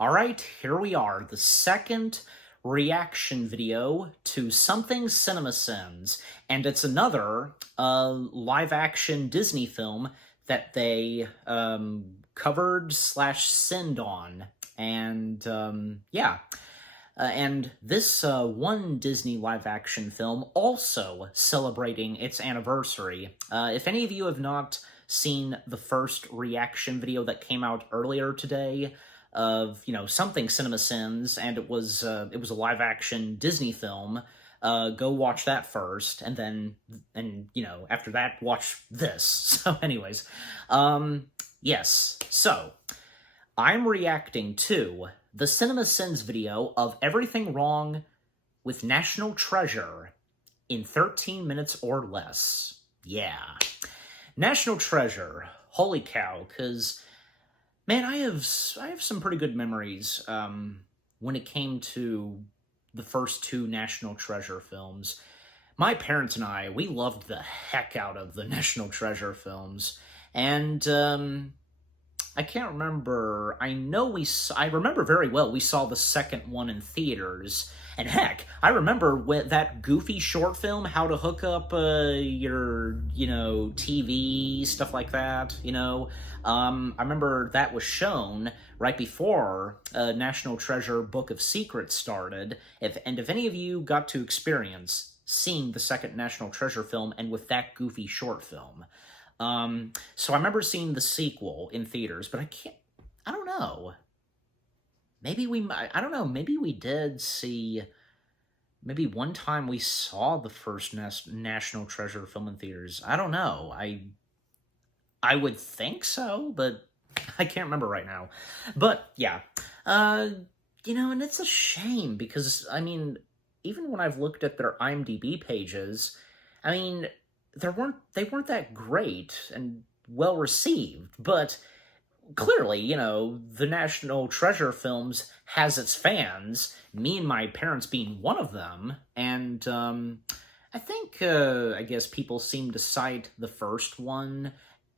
Alright, here we are, the second reaction video to Something CinemaSins, and it's another live-action Disney film that they covered slash sinned on, and yeah. And this one Disney live-action film also celebrating its anniversary. If any of you have not seen the first reaction video that came out earlier today of, Something CinemaSins, and it was a live-action Disney film, go watch that first, and then, after that, watch this. So anyways, yes, so I'm reacting to the CinemaSins video of Everything Wrong with National Treasure in 13 minutes or less. Yeah. National Treasure. Holy cow, because, man, I have some pretty good memories when it came to the first two National Treasure films. My parents and I, we loved the heck out of the National Treasure films, and I can't remember. I remember very well we saw the second one in theaters. And heck, I remember that goofy short film, How to Hook Up Your, TV, stuff like that, I remember that was shown right before National Treasure Book of Secrets started. And if any of you got to experience seeing the second National Treasure film and with that goofy short film, so I remember seeing the sequel in theaters, but I don't know. Maybe we did see, maybe one time we saw the first National Treasure film in theaters. I don't know. I would think so, but I can't remember right now. But, yeah. And it's a shame because, even when I've looked at their IMDb pages, they weren't that great and well received, but clearly, the National Treasure films has its fans, me and my parents being one of them, and I think, I guess people seem to cite the first one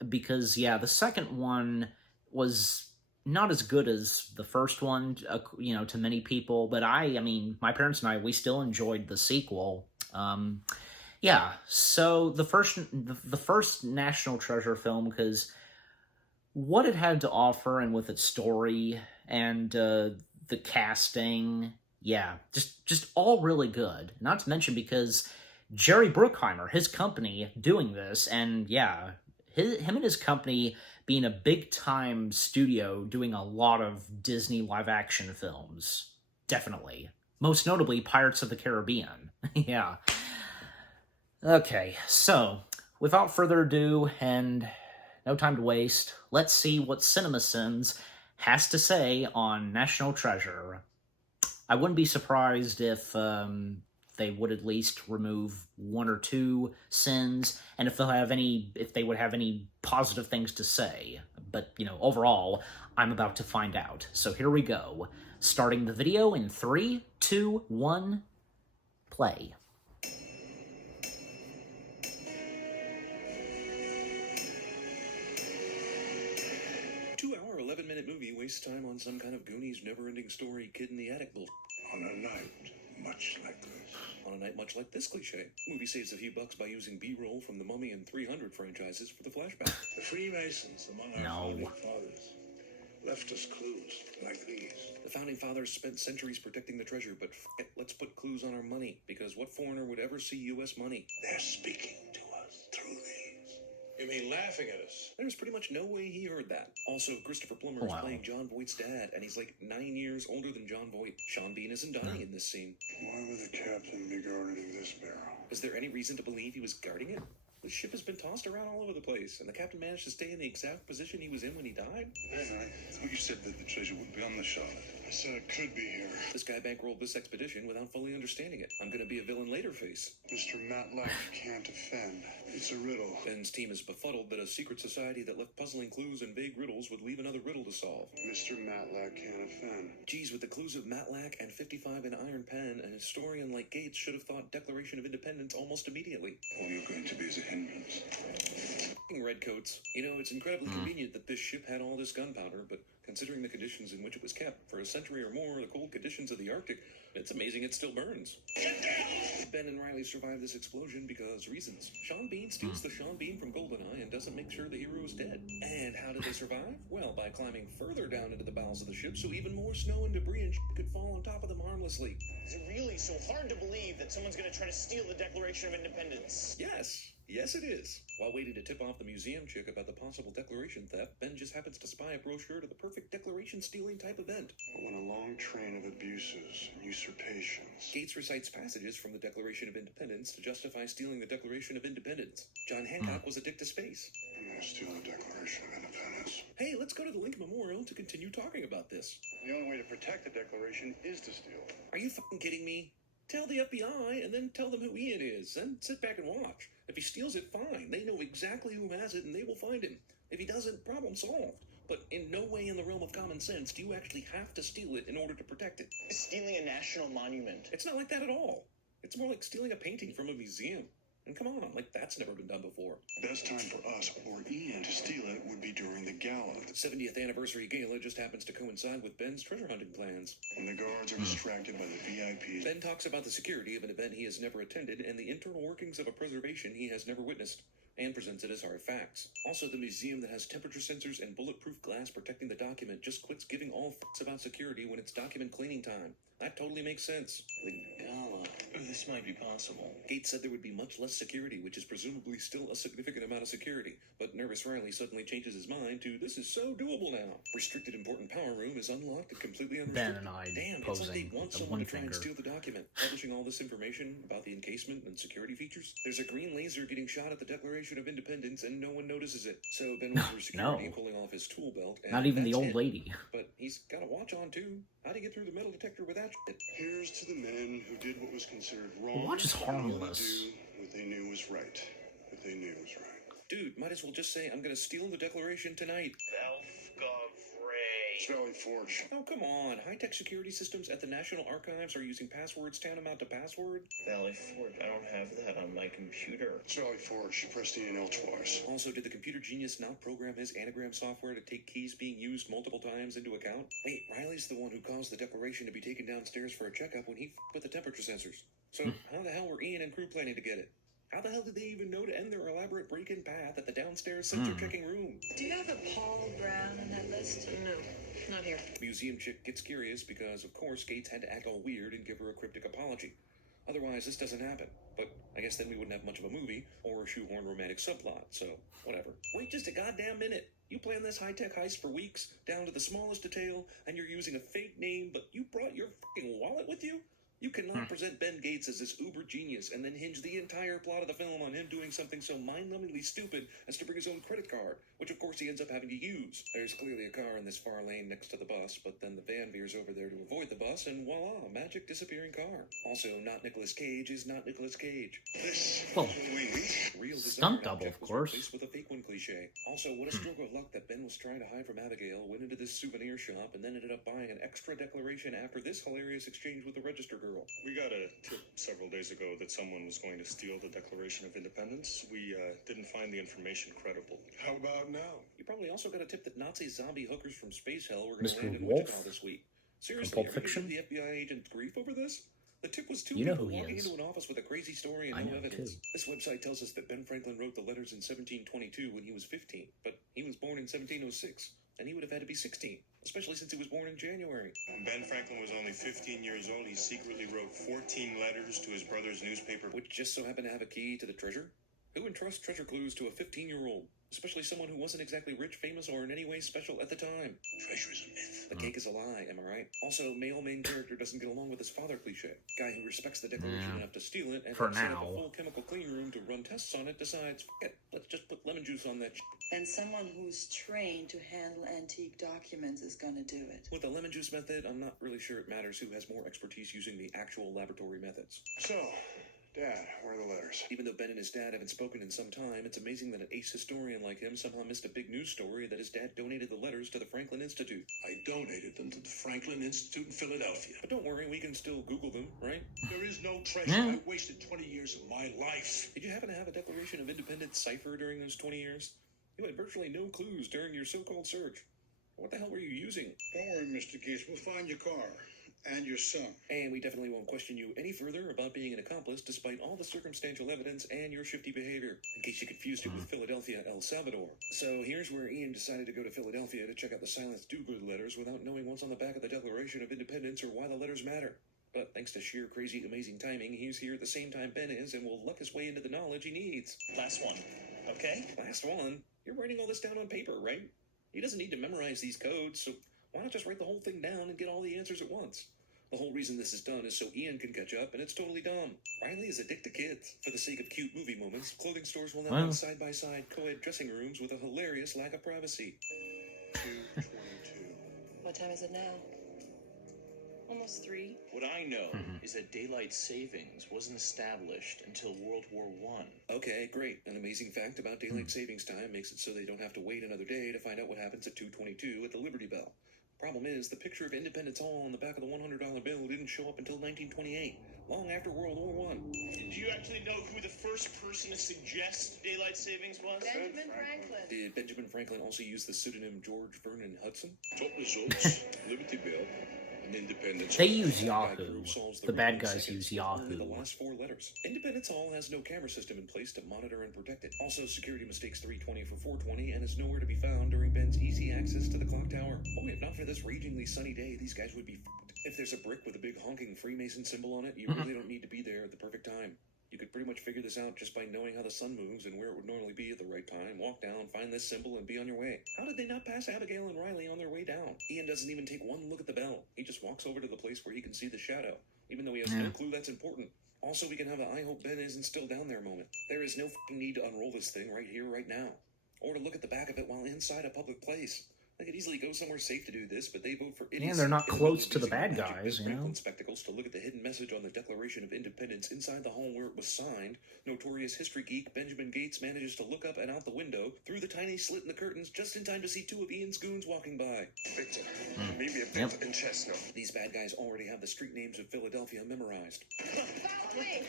because, yeah, the second one was not as good as the first one, to many people, but my parents and I, we still enjoyed the sequel. Yeah, so the first National Treasure film, because what it had to offer, and with its story and the casting, yeah, just all really good. Not to mention because Jerry Bruckheimer, his company, doing this, and yeah, him and his company being a big-time studio doing a lot of Disney live-action films. Definitely. Most notably, Pirates of the Caribbean. Yeah. Okay, so, without further ado, and no time to waste, let's see what CinemaSins has to say on National Treasure. I wouldn't be surprised if they would at least remove one or two sins, and if they would have any positive things to say. But, overall, I'm about to find out. So here we go. Starting the video in 3, 2, 1, play. 11-minute movie wastes time on some kind of Goonies never-ending story kid in the attic bull. On a night much like this. On a night much like this cliche. Movie saves a few bucks by using B-roll from the Mummy and 300 franchises for the flashback. The Freemasons among our founding fathers left us clues like these. The founding fathers spent centuries protecting the treasure, but f*** it, let's put clues on our money, because what foreigner would ever see U.S. money? They're speaking to us through these. You mean laughing at us? There's pretty much no way he heard that. Also, Christopher Plummer is playing John Voight's dad, and he's like 9 years older than John Voight. Sean Bean isn't dying in this scene. Why would the captain be guarding this barrel? Is there any reason to believe he was guarding it? The ship has been tossed around all over the place, and the captain managed to stay in the exact position he was in when he died. I thought you said that the treasure would be on the Charlotte. I said it could be here. This guy bankrolled this expedition without fully understanding it. I'm gonna be a villain later face. Mr. Matlock can't offend. It's a riddle. Ben's team is befuddled that a secret society that left puzzling clues and vague riddles would leave another riddle to solve. Mr. Matlack can't offend. Geez, with the clues of Matlack and 55 in Iron Pen, an historian like Gates should have thought Declaration of Independence almost immediately. All you're going to be is a hindrance. Redcoats. You know, it's incredibly convenient that this ship had all this gunpowder, but considering the conditions in which it was kept for a century or more, the cold conditions of the Arctic, it's amazing it still burns. Ben and Riley survive this explosion because reasons. Sean Bean steals the Sean Bean from GoldenEye and doesn't make sure the hero is dead. And how did they survive? Well, by climbing further down into the bowels of the ship so even more snow and debris and could fall on top of them harmlessly. Is it really so hard to believe that someone's going to try to steal the Declaration of Independence? Yes, it is. While waiting to tip off the museum chick about the possible Declaration theft, Ben just happens to spy a brochure to the perfect Declaration stealing type event. But when a long train of abuses and usurpations. Gates recites passages from the Declaration of Independence to justify stealing the Declaration of Independence. John Hancock was a dick to space. I'm going to steal the Declaration of Independence. Hey, let's go to the Lincoln Memorial to continue talking about this. The only way to protect the Declaration is to steal. Are you fucking kidding me? Tell the FBI and then tell them who Ian is. Then sit back and watch. If he steals it, fine. They know exactly who has it and they will find him. If he doesn't, problem solved. But in no way in the realm of common sense do you actually have to steal it in order to protect it. Stealing a national monument. It's not like that at all. It's more like stealing a painting from a museum. And come on, like that's never been done before. Best time for us or Ian to steal it would be during the gala. The 70th anniversary gala just happens to coincide with Ben's treasure hunting plans. When the guards are distracted by the VIPs. Ben talks about the security of an event he has never attended and the internal workings of a preservation he has never witnessed, and presents it as hard facts. Also, the museum that has temperature sensors and bulletproof glass protecting the document just quits giving all fucks about security when it's document cleaning time. That totally makes sense. The gala. This might be possible. Gates said there would be much less security, which is presumably still a significant amount of security. But nervous Riley suddenly changes his mind to, this is so doable now. Restricted important power room is unlocked and completely unrestricted. Ben and I Damn, it's posing like they want the someone one to try and finger. steal the document, publishing all this information about the encasement and security features. There's a green laser getting shot at the Declaration of Independence, and no one notices it. So Ben went through security, No. pulling off his tool belt. And Not even the that's old it. lady. But he's got a watch on too. How'd he get through the metal detector with that shit? Here's to the men who did what was considered wrong. The watch is and only harmless. do what they knew was right. What they knew was right. Dude, might as well just say, I'm gonna steal the Declaration tonight. It's Valley Forge. Oh, come on. High-tech security systems at the National Archives are using passwords tantamount to password. Valley Forge. I don't have that on my computer. It's Valley Forge. You press the L twice. Also, did the computer genius not program his anagram software to take keys being used multiple times into account? Wait, Riley's the one who caused the Declaration to be taken downstairs for a checkup when he with the temperature sensors. So how the hell were Ian and crew planning to get it? How the hell did they even know to end their elaborate break-in path at the downstairs sensor-checking room? Do you have a Paul Brown on that list? No, not here. Museum chick gets curious because, of course, Gates had to act all weird and give her a cryptic apology. Otherwise, this doesn't happen. But I guess then we wouldn't have much of a movie or a shoehorn romantic subplot, so whatever. Wait just a goddamn minute. You planned this high-tech heist for weeks, down to the smallest detail, and you're using a fake name, but you brought your fucking wallet with you? You cannot present Ben Gates as this uber genius and then hinge the entire plot of the film on him doing something so mind-numbingly stupid as to bring his own credit card, which of course he ends up having to use. There's clearly a car in this far lane next to the bus, but then the van veers over there to avoid the bus, and voila, magic disappearing car. Also, not Nicolas Cage is not Nicolas Cage. This Well, is what we need. Real stunt designer double, object of was course. replaced with a fake one cliche. Also, what a stroke of luck that Ben was trying to hide from Abigail, went into this souvenir shop, and then ended up buying an extra declaration after this hilarious exchange with the register girl. We got a tip several days ago that someone was going to steal the Declaration of Independence. We didn't find the information credible. How about now? You probably also got a tip that Nazi zombie hookers from Space Hell were going to Mr. land in Wolf Wichita this week. Seriously, Pulp ever Fiction? give the FBI agent grief over this? The tip was two You know people who he walking is. into an office with a crazy story and I no know, evidence. too. This website tells us that Ben Franklin wrote the letters in 1722 when he was 15, but he was born in 1706, and he would have had to be 16, especially since he was born in January. When Ben Franklin was only 15 years old, he secretly wrote 14 letters to his brother's newspaper. Which just so happened to have a key to the treasure? Who entrusts treasure clues to a 15-year-old? Especially someone who wasn't exactly rich, famous, or in any way special at the time. Treasure is a myth. The cake is a lie, am I right? Also, male main character doesn't get along with his father cliche. Guy who respects the Declaration Yeah. enough to steal it and For set up now. a full chemical clean room to run tests on it decides, F it, let's just put lemon juice on that And someone who's trained to handle antique documents is going to do it. With the lemon juice method, I'm not really sure it matters who has more expertise using the actual laboratory methods. So, Dad, where are the letters? Even though Ben and his dad haven't spoken in some time, it's amazing that an ace historian like him somehow missed a big news story that his dad donated the letters to the Franklin Institute. I donated them to the Franklin Institute in Philadelphia. But don't worry, we can still Google them, right? There is no treasure. I wasted 20 years of my life. Did you happen to have a Declaration of Independence cipher during those 20 years? You had virtually no clues during your so-called search. What the hell were you using? Don't worry, Mr. Gates. We'll find your car. And your son. And we definitely won't question you any further about being an accomplice despite all the circumstantial evidence and your shifty behavior, in case you confused it with Philadelphia, El Salvador. So here's where Ian decided to go to Philadelphia to check out the silenced do-good letters without knowing what's on the back of the Declaration of Independence or why the letters matter. But thanks to sheer crazy amazing timing, he's here at the same time Ben is and will luck his way into the knowledge he needs. Last one. Okay? Last one? You're writing all this down on paper, right? He doesn't need to memorize these codes, so why not just write the whole thing down and get all the answers at once? The whole reason this is done is so Ian can catch up, and it's totally dumb. Riley is a dick to kids. For the sake of cute movie moments, clothing stores will now have side-by-side co-ed dressing rooms with a hilarious lack of privacy. 2:22. What time is it now? Almost 3. What I know is that daylight savings wasn't established until World War I. Okay, great. An amazing fact about daylight savings time makes it so they don't have to wait another day to find out what happens at 2:22 at the Liberty Bell. Problem is, the picture of Independence Hall on the back of the $100 bill didn't show up until 1928, long after World War I. Do you actually know who the first person to suggest daylight savings was? Benjamin Franklin. Did Benjamin Franklin also use the pseudonym George Vernon Hudson? Top results. Liberty Bell and Independence. They use Yahoo. The bad guys use Yahoo. The last 4 letters. Independence Hall has no camera system in place to monitor and protect it. Also, security mistakes 320 for 420 and is nowhere to be found during Ben's easy access to the clock tower. Oh, if not for this ragingly sunny day, these guys would be f***ed. If there's a brick with a big honking Freemason symbol on it, you really don't need to be there at the perfect time. You could pretty much figure this out just by knowing how the sun moves and where it would normally be at the right time. Walk down, find this symbol, and be on your way. How did they not pass Abigail and Riley on their way down? Ian doesn't even take one look at the bell. He just walks over to the place where he can see the shadow, even though he has no clue that's important. Also, we can have a I hope Ben isn't still down there moment. There is no f***ing need to unroll this thing right here, right now. Or to look at the back of it while inside a public place. They could easily go somewhere safe to do this, but they vote for idiots. And they're not close to the bad guys, you know? Spectacles to look at the hidden message on the Declaration of Independence inside the hall where it was signed. Notorious history geek Benjamin Gates manages to look up and out the window through the tiny slit in the curtains just in time to see 2 of Ian's goons walking by. Victor, maybe a bit in Chestnut. These bad guys already have the street names of Philadelphia memorized.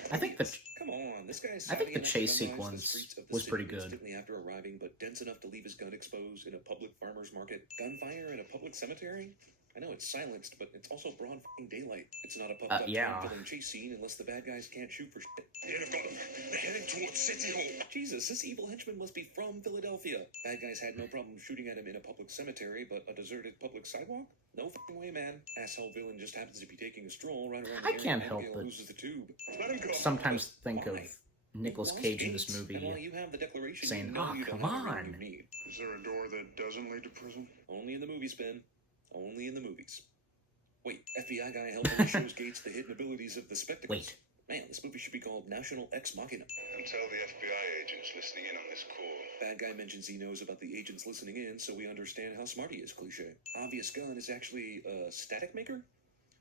I think the Come on, this guy's I think the savvy enough to chase memorize the sequence streets of the was city pretty good. instantly after arriving, but dense enough to leave his gun exposed in a public farmer's market. Gunfire in a public cemetery? I know it's silenced, but it's also broad f***ing daylight. It's not a pumped up yeah. villain chase scene unless the bad guys can't shoot for shit. Yeah, I've got them. They're heading towards City Hall. Jesus, this evil henchman must be from Philadelphia. Bad guys had no problem shooting at him in a public cemetery, but a deserted public sidewalk? No f***ing way, man. Asshole villain just happens to be taking a stroll right around the I area can't and help Abigail but loses the tube. Let him go. sometimes think of Why? Nicolas Lost Cage in this gates, and movie while you have the Declaration, saying, you know "Oh, you don't come have everything on." you need. Is there a door that doesn't lead to prison? Only in the movies, Ben. Only in the movies. Wait, FBI guy helpfully shows Gates the hidden abilities of the spectacles. Wait. Man, this movie should be called National Ex Machina. And tell the FBI agents listening in on this call. Bad guy mentions he knows about the agents listening in, so we understand how smart he is, cliche. Obvious gun is actually a static maker?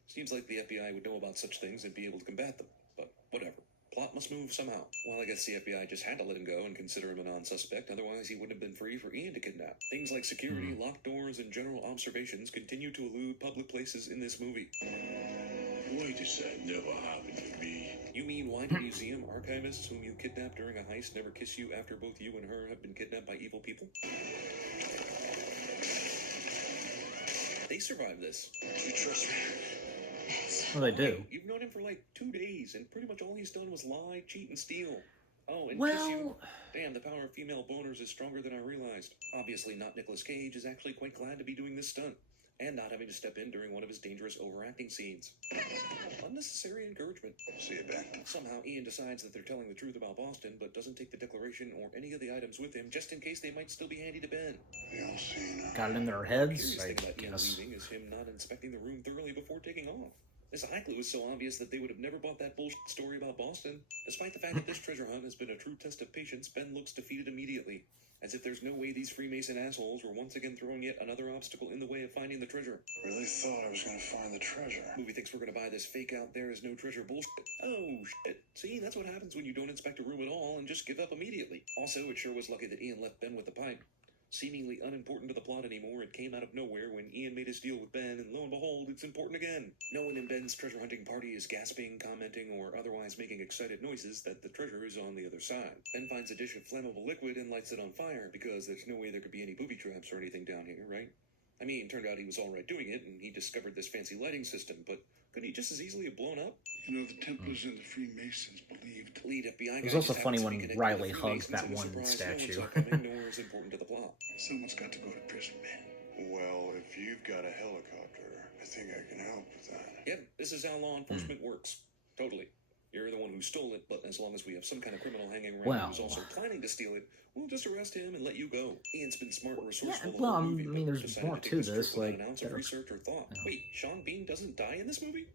Seems like the FBI would know about such things and be able to combat them, but whatever. Plot must move somehow. Well, I guess the FBI just had to let him go and consider him a non-suspect, otherwise he wouldn't have been free for Ian to kidnap. Things like security, locked doors, and general observations continue to elude public places in this movie. Why does that never happen to me? You mean why do museum archivists whom you kidnapped during a heist never kiss you after both you and her have been kidnapped by evil people? They survived this. You trust me? Well, they do. You've known him for like 2 days, and pretty much all he's done was lie, cheat, and steal. Oh, and kiss you. Well, Damn, the power of female boners is stronger than I realized. Obviously, not Nicolas Cage is actually quite glad to be doing this stunt, and not having to step in during one of his dangerous overacting scenes. Unnecessary encouragement. See you back. Somehow, Ian decides that they're telling the truth about Boston, but doesn't take the Declaration or any of the items with him, just in case they might still be handy to Ben. We all seen her. got it in their The heads, curious I thing about Ian guess. leaving is him not inspecting the room thoroughly before taking off. This eye clue is so obvious that they would have never bought that bullshit story about Boston. Despite the fact that this treasure hunt has been a true test of patience, Ben looks defeated immediately. As if there's no way these Freemason assholes were once again throwing yet another obstacle in the way of finding the treasure. Really thought I was gonna find the treasure. Movie thinks we're gonna buy this fake out there is no treasure bullshit. Oh, shit. See, that's what happens when you don't inspect a room at all and just give up immediately. Also, it sure was lucky that Ian left Ben with the pipe. Seemingly unimportant to the plot anymore, it came out of nowhere when Ian made his deal with Ben, and lo and behold, it's important again. No one in Ben's treasure hunting party is gasping, commenting, or otherwise making excited noises that the treasure is on the other side. Ben finds a dish of flammable liquid and lights it on fire, because there's no way there could be any booby traps or anything down here, right? I mean, it turned out he was alright doing it, and he discovered this fancy lighting system, but couldn't he just as easily have blown up? You know, the Templars and the Freemasons believed. Lead FBI It was guy also just funny happens to when be connected Riley to the hugged Freemasons, that and a one surprise statue. No one saw coming, nor is important to the plot. Someone's got to go to prison, man. Well, if you've got a helicopter, I think I can help with that. Yep, this is how law enforcement works. Totally. You're the one who stole it, but as long as we have some kind of criminal hanging around Well. who's also planning to steal it, we'll just arrest him and let you go. Ian's been smart and resourceful. Yeah, the well, whole I movie, mean, but there's decided more take to this this, trip without like, an ounce of better- research or thought. Yeah. Wait, Sean Bean doesn't die in this movie?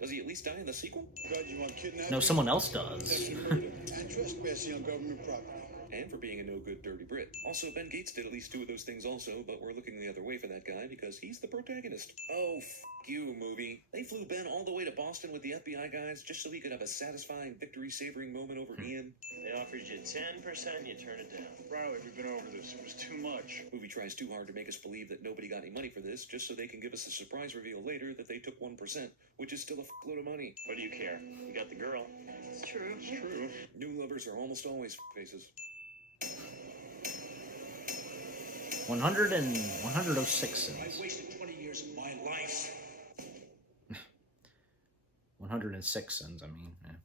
Does he at least die in the sequel? God, you want kidnapping? No, someone else does. And trespassing on government property. And for being a no-good dirty Brit. Also, Ben Gates did at least 2 of those things also, but we're looking the other way for that guy because he's the protagonist. Oh, you, movie. They flew Ben all the way to Boston with the FBI guys just so he could have a satisfying victory-savoring moment over Ian. They offered you 10%, you turn it down. Riley, we've been over this. It was too much. Movie tries too hard to make us believe that nobody got any money for this, just so they can give us a surprise reveal later that they took 1%, which is still a load of money. What do you care? You got the girl. It's true. It's true. New lovers are almost always faces. 100 and 106 I've cents. wasted 20 years of my life. 106 cents, I mean. Yeah.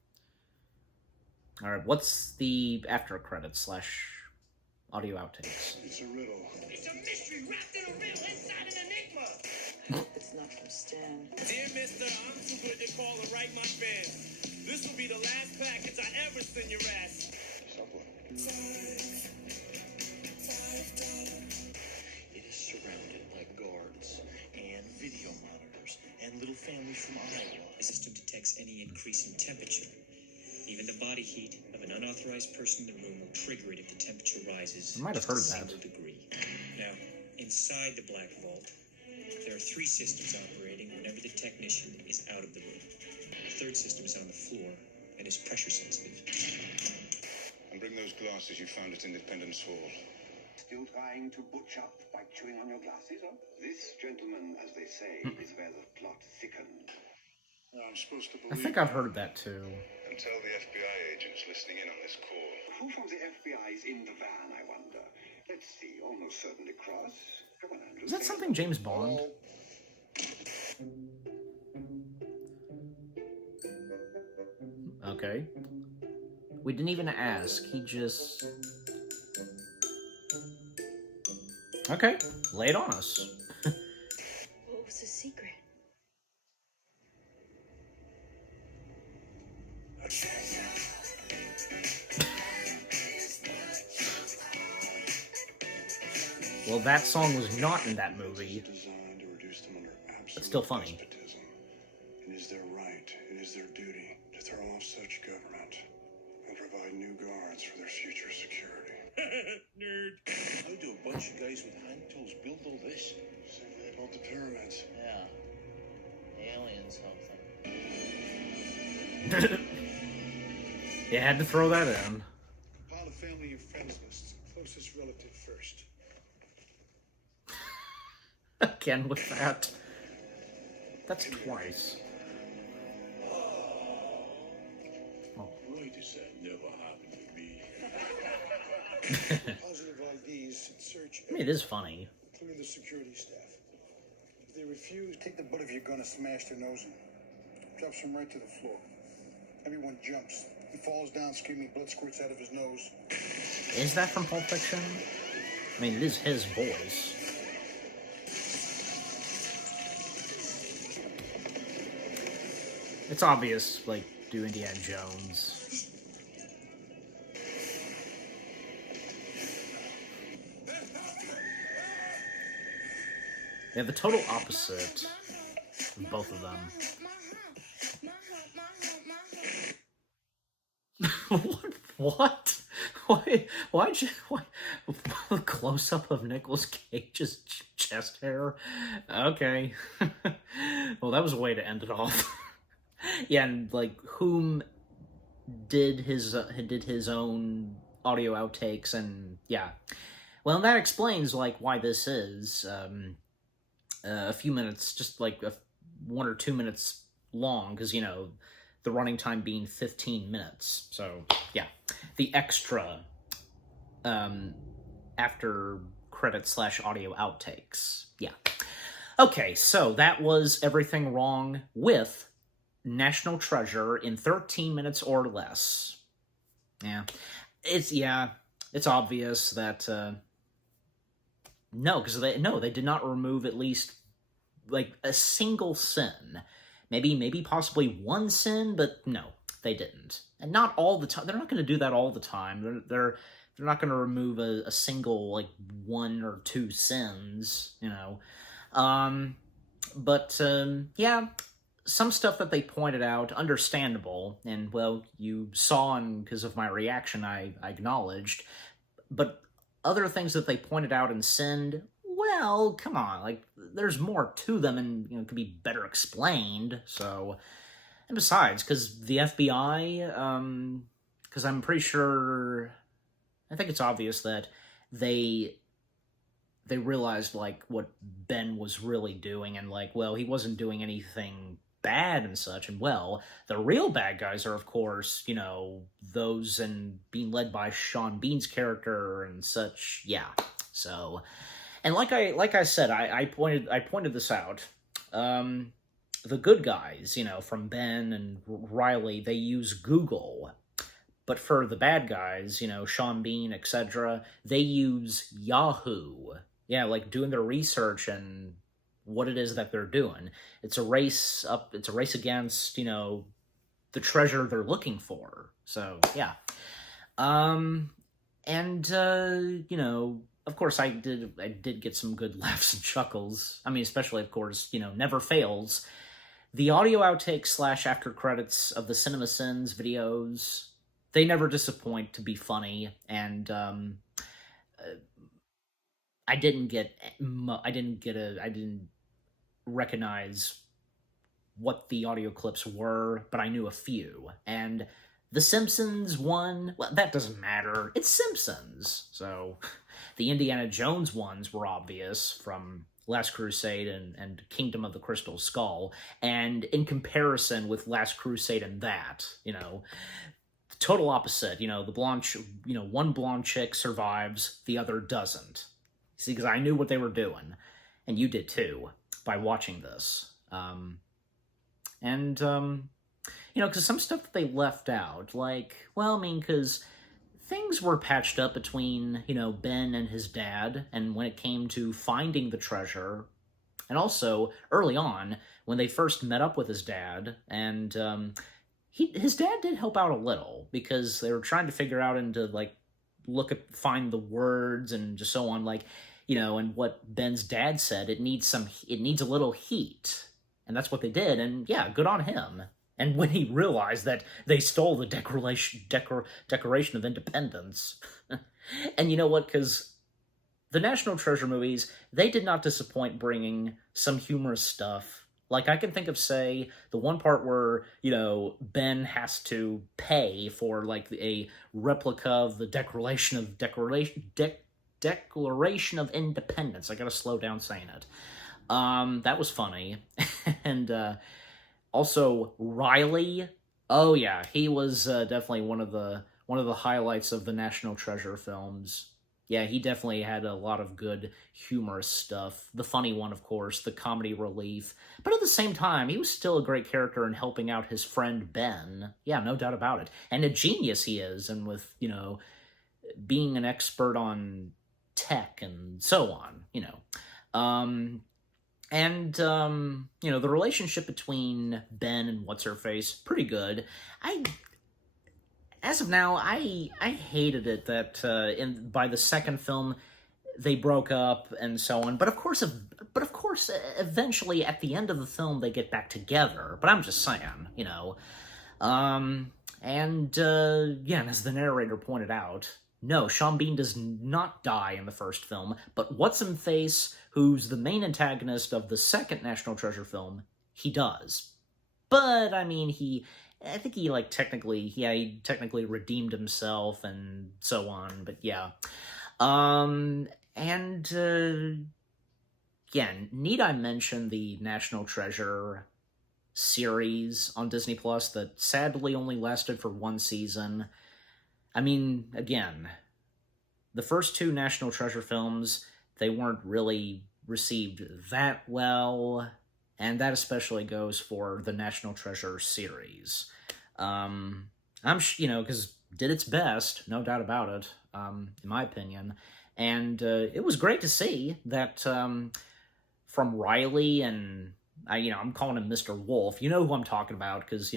Alright, what's the after credits / audio outtakes? It's a riddle. It's a mystery wrapped in a riddle inside an enigma. It's not from Stan. Dear mister, I'm too good to call and write my fans. This will be the last package I ever send your ass. It is surrounded by guards and video monitors and little families from Iowa. The system detects any increase in temperature. Even the body heat of an unauthorized person in the room will trigger it if the temperature rises I might have just heard a that. single degree. Now, inside the Black Vault, there are 3 systems operating whenever the technician is out of the room. The 3rd system is on the floor and is pressure sensitive. And bring those glasses you found at Independence Hall. Still trying to butch up by chewing on your glasses, huh? This gentleman, as they say, is where the plot thickened. I'm supposed to I believe. think I've heard that too. And tell the FBI agents listening in on this call. Who from the FBI is in the van, I wonder? Let's see, almost certainly Cross. Come on, Andrew. Is that say something James Bond? Okay. We didn't even ask, he just... Okay, lay it on us. What was the secret? Well, that song was not in that movie. Designed to reduce them under absolute But still funny. despotism. It is their right, it is their duty to throw off such government and provide new guards for their future security. Nerd. How do a bunch of guys with hand tools build all this? Same way they built the pyramids. Yeah. Aliens something. You had to throw that in. Compile a family and friends list. Closest relative first. Again with that. That's twice. Why does that never happen to me? Positive IDs and search I mean, it is funny. including the security staff. If they refuse, take the butt of your gun and smash their nose in. Drops them right to the floor. Everyone jumps. He falls down screaming, blood squirts out of his nose. Is that from Pulp Fiction? I mean, it is his voice. It's obvious, like, do Indiana Jones. They have the total opposite of both of them. What? Why'd you... Why? Close up of Nicolas Cage's chest hair? Okay. Well, that was a way to end it off. Yeah, and, like, whom did his own audio outtakes, and, yeah. Well, and that explains, like, why this is, a few minutes, just, like, 1 or 2 minutes long, because, you know, the running time being 15 minutes. So, yeah. The extra after credits / audio outtakes. Yeah. Okay, so that was everything wrong with National Treasure in 13 minutes or less. Yeah. It's obvious that no, because they did not remove at least like a single sin. Maybe possibly one sin, but no, they didn't. And not all the time. They're not going to do that all the time. They're not going to remove a single, like, 1 or 2 sins, you know. Yeah, some stuff that they pointed out, understandable, and, well, you saw, and because of my reaction, I acknowledged. But other things that they pointed out and sinned, well, come on, like, there's more to them and, you know, could be better explained, so... And besides, because the FBI, because I'm pretty sure... I think it's obvious that they realized, like, what Ben was really doing, and, like, well, he wasn't doing anything bad and such, and, well, the real bad guys are, of course, you know, those and being led by Sean Bean's character and such, yeah, so... And like I said, I pointed this out. The good guys, you know, from Ben and Riley, they use Google. But for the bad guys, you know, Sean Bean, etc., they use Yahoo. Yeah, like doing their research and what it is that they're doing. It's a race against, you know, the treasure they're looking for. So, yeah. You know, of course, I did get some good laughs and chuckles. I mean, especially, of course, you know, never fails. The audio outtakes / after credits of the CinemaSins videos, they never disappoint to be funny, and I didn't recognize what the audio clips were, but I knew a few, and The Simpsons one, well, that doesn't matter. It's Simpsons. So, the Indiana Jones ones were obvious from Last Crusade and Kingdom of the Crystal Skull, and in comparison with Last Crusade and that, you know, total opposite. You know, one blonde chick survives, the other doesn't. See, because I knew what they were doing, and you did too, by watching this. You know, because some stuff that they left out, like, well, I mean, because things were patched up between, you know, Ben and his dad, and when it came to finding the treasure, and also, early on, when they first met up with his dad, and his dad did help out a little, because they were trying to figure out and to, like, find the words and just so on, like, you know, and what Ben's dad said, it needs a little heat, and that's what they did, and yeah, good on him. And when he realized that they stole the Declaration of Independence. And you know what? Because the National Treasure movies, they did not disappoint bringing some humorous stuff. Like, I can think of, say, the one part where, you know, Ben has to pay for, like, a replica of the Declaration of Independence. I gotta slow down saying it. That was funny. And, also, Riley, oh yeah, he was definitely one of the highlights of the National Treasure films. Yeah, he definitely had a lot of good humorous stuff. The funny one, of course, the comedy relief. But at the same time, he was still a great character in helping out his friend Ben. Yeah, no doubt about it. And a genius he is, and with, you know, being an expert on tech and so on, you know. You know, the relationship between Ben and What's-Her-Face, pretty good. As of now, I hated it that by the second film they broke up and so on. But of course, eventually at the end of the film they get back together. But I'm just saying, you know. And, yeah, as the narrator pointed out, no, Sean Bean does not die in the first film, but What's-Him-Face, who's the main antagonist of the second National Treasure film, he does. But, I mean, I think he technically redeemed himself and so on, but yeah. Again, need I mention the National Treasure series on Disney Plus that sadly only lasted for one season? I mean, again, the first two National Treasure films, they weren't really received that well, and that especially goes for the National Treasure series. Because did its best, no doubt about it, in my opinion, and it was great to see that from Riley and I'm calling him Mr. Wolf. You know who I'm talking about, because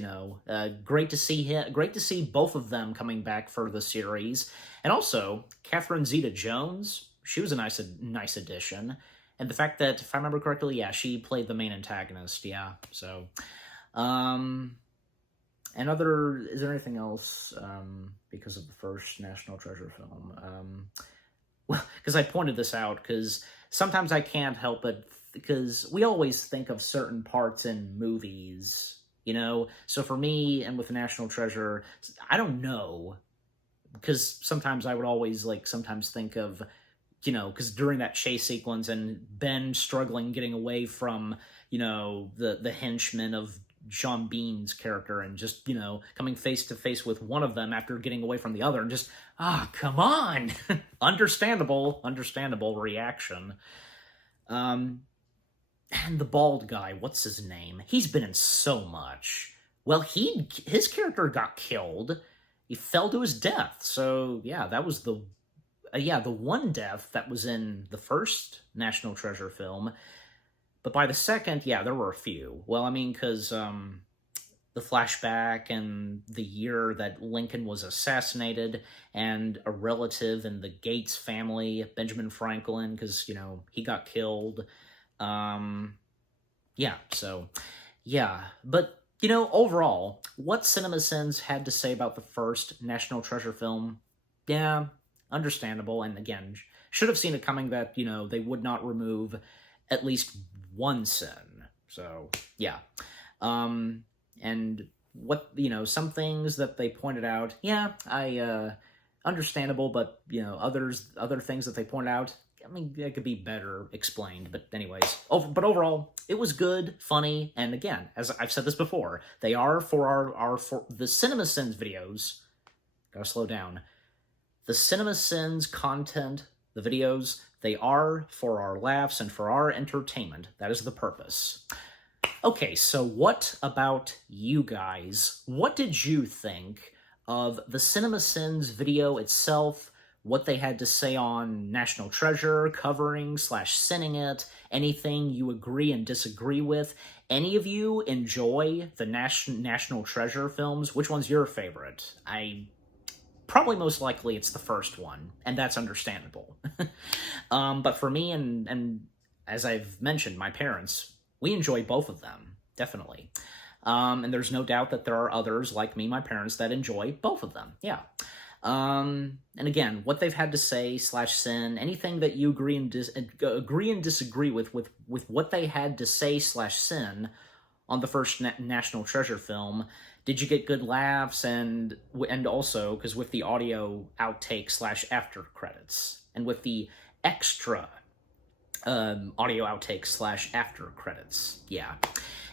great to see both of them coming back for the series, and also Catherine Zeta-Jones. She was a nice addition, and the fact that, if I remember correctly, yeah, she played the main antagonist. Yeah, so, is there anything else because of the first National Treasure film? Well, because I pointed this out, because sometimes I can't help it, because we always think of certain parts in movies, So for me, and with National Treasure, I don't know, because sometimes I would always, sometimes think of, because during that chase sequence and Ben struggling getting away from, the henchmen of Sean Bean's character, and just, coming face to face with one of them after getting away from the other, and just, come on! Understandable reaction. And the bald guy, what's his name? He's been in so much. Well, his character got killed. He fell to his death. So, yeah, that was the one death that was in the first National Treasure film. But by the second, yeah, there were a few. Well, I mean, because the flashback and the year that Lincoln was assassinated, and a relative in the Gates family, Benjamin Franklin, because, he got killed. But, overall, what CinemaSins had to say about the first National Treasure film, yeah, understandable, and again, should have seen it coming that, they would not remove at least one sin, so, yeah. And what, some things that they pointed out, yeah, understandable, but, other things that they pointed out, I mean, it could be better explained, but anyways. But overall, it was good, funny, and again, as I've said this before, they are for for the CinemaSins videos. Gotta slow down. The CinemaSins content, the videos, they are for our laughs and for our entertainment. That is the purpose. Okay, so what about you guys? What did you think of the CinemaSins video itself? What they had to say on National Treasure, covering / sinning it, anything you agree and disagree with. Any of you enjoy the National Treasure films? Which one's your favorite? Probably most likely it's the first one, and that's understandable. But for me, and as I've mentioned, my parents, we enjoy both of them, definitely. And there's no doubt that there are others like me, my parents, that enjoy both of them, yeah. And again, what they've had to say / sin, anything that you agree and disagree with what they had to say / sin on the first National Treasure film. Did you get good laughs? And also, because with the audio outtake / after credits, and with the extra audio outtake / after credits, yeah.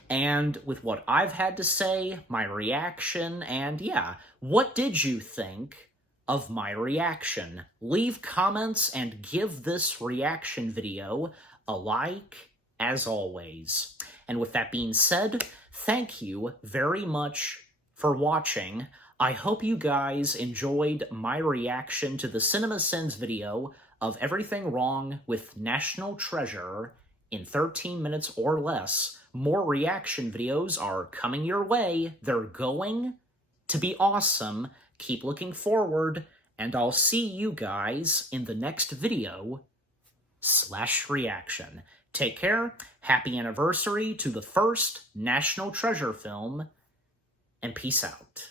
And with what I've had to say, my reaction, and yeah, what did you think of my reaction? Leave comments and give this reaction video a like, as always. And with that being said, thank you very much for watching. I hope you guys enjoyed my reaction to the CinemaSins video of everything wrong with National Treasure in 13 minutes or less. More reaction videos are coming your way. They're going to be awesome. Keep looking forward, and I'll see you guys in the next video / reaction. Take care, happy anniversary to the first National Treasure film, and peace out.